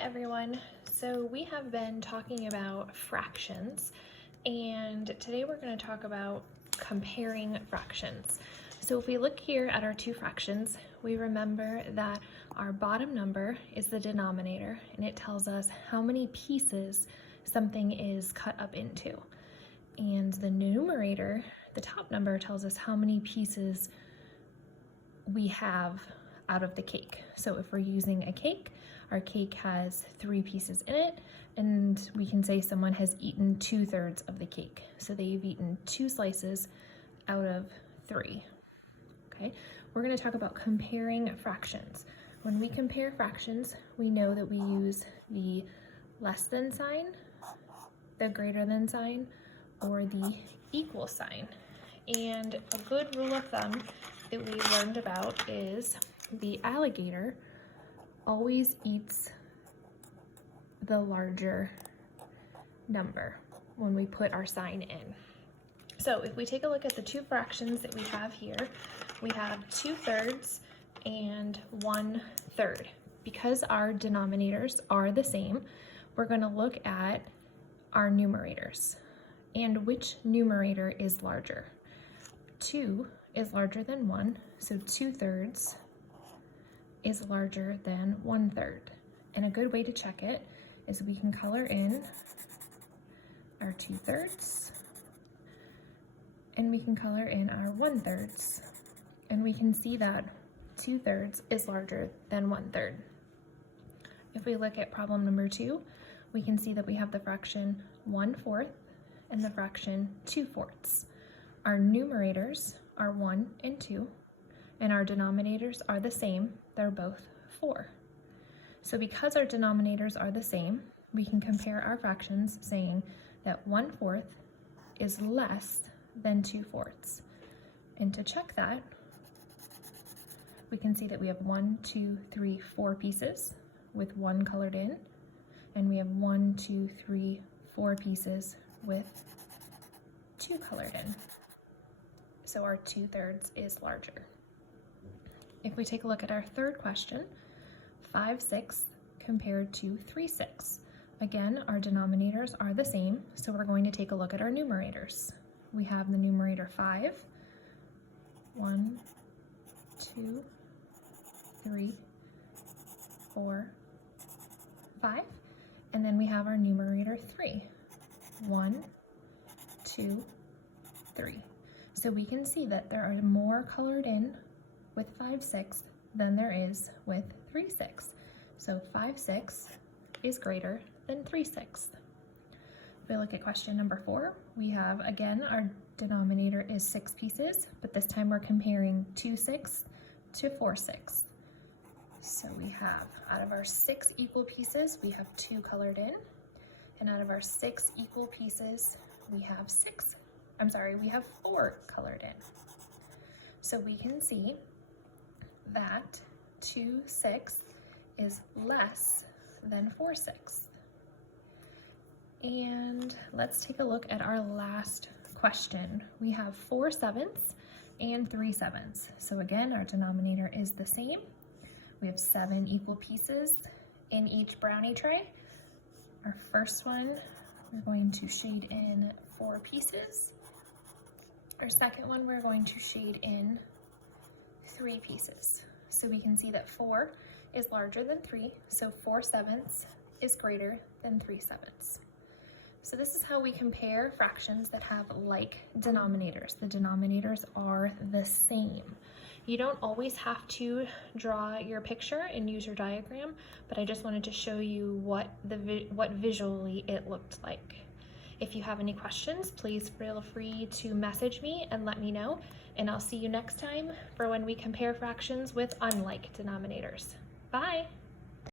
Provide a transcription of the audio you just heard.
everyone. So we have been talking about fractions, and today we're going to talk about comparing fractions. So if we look here at our two fractions, we remember that our bottom number is the denominator, and it tells us how many pieces something is cut up into. And the numerator, the top number, tells us how many pieces we have out of the cake. So if we're using a cake, our cake has 3 pieces in it, and we can say someone has eaten 2/3 of the cake. So they've eaten 2 slices out of 3. Okay, we're going to talk about comparing fractions. When we compare fractions, we know that we use the less than sign, the greater than sign, or the equal sign. And a good rule of thumb that we learned about is the alligator always eats the larger number when we put our sign in. So if we take a look at the two fractions that we have here, we have 2/3 and 1/3. Because our denominators are the same, we're going to look at our numerators and which numerator is larger. 2 is larger than 1, so 2/3 is larger than 1/3. And a good way to check it is we can color in our 2/3 and we can color in our 1/3, and we can see that 2/3 is larger than 1/3. If we look at problem number 2, we can see that we have the fraction 1/4 and the fraction 2/4. Our numerators are 1 and 2, and our denominators are the same. They're both 4. So because our denominators are the same, we can compare our fractions saying that 1/4 is less than 2/4. And to check that, we can see that we have 1, 2, 3, 4 pieces with 1 colored in, and we have 1, 2, 3, 4 pieces with 2 colored in. So our 2/3 is larger. If we take a look at our third question, 5/6 compared to 3/6. Again, our denominators are the same, so we're going to take a look at our numerators. We have the numerator 5, 1, 2, 3, 4, 5, and then we have our numerator 3, 1, 2, 3. So we can see that there are more colored in with 5/6 than there is with 3/6. So 5/6 is greater than 3/6. If we look at question number 4, we have, again, our denominator is 6 pieces, but this time we're comparing 2/6 to 4/6. So we have, out of our 6 equal pieces, we have 2 colored in, and out of our 6 equal pieces, we have 4 colored in. So we can see that 2/6 is less than 4/6. And let's take a look at our last question. We have 4/7 and 3/7. So again, our denominator is the same. We have 7 equal pieces in each brownie tray. Our first one, we're going to shade in 4 pieces. Our second one, we're going to shade in 3 pieces. So we can see that 4 is larger than 3, so 4/7 is greater than 3/7. So this is how we compare fractions that have like denominators. The denominators are the same. You don't always have to draw your picture and use your diagram, but I just wanted to show you what visually it looked like. If you have any questions, please feel free to message me and let me know, and I'll see you next time for when we compare fractions with unlike denominators. Bye!